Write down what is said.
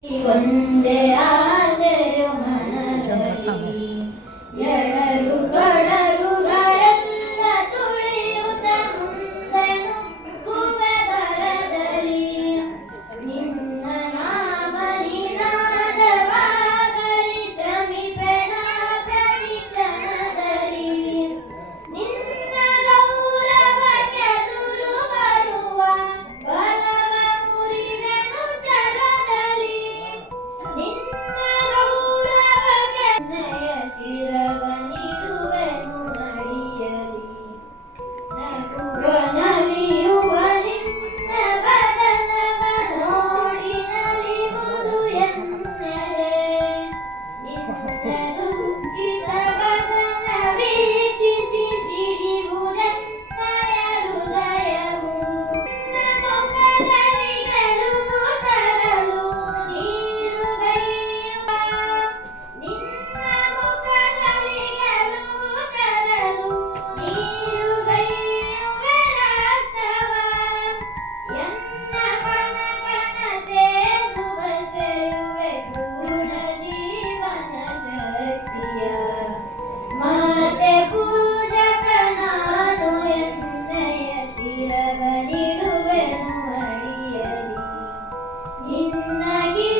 你的爱 Nagi.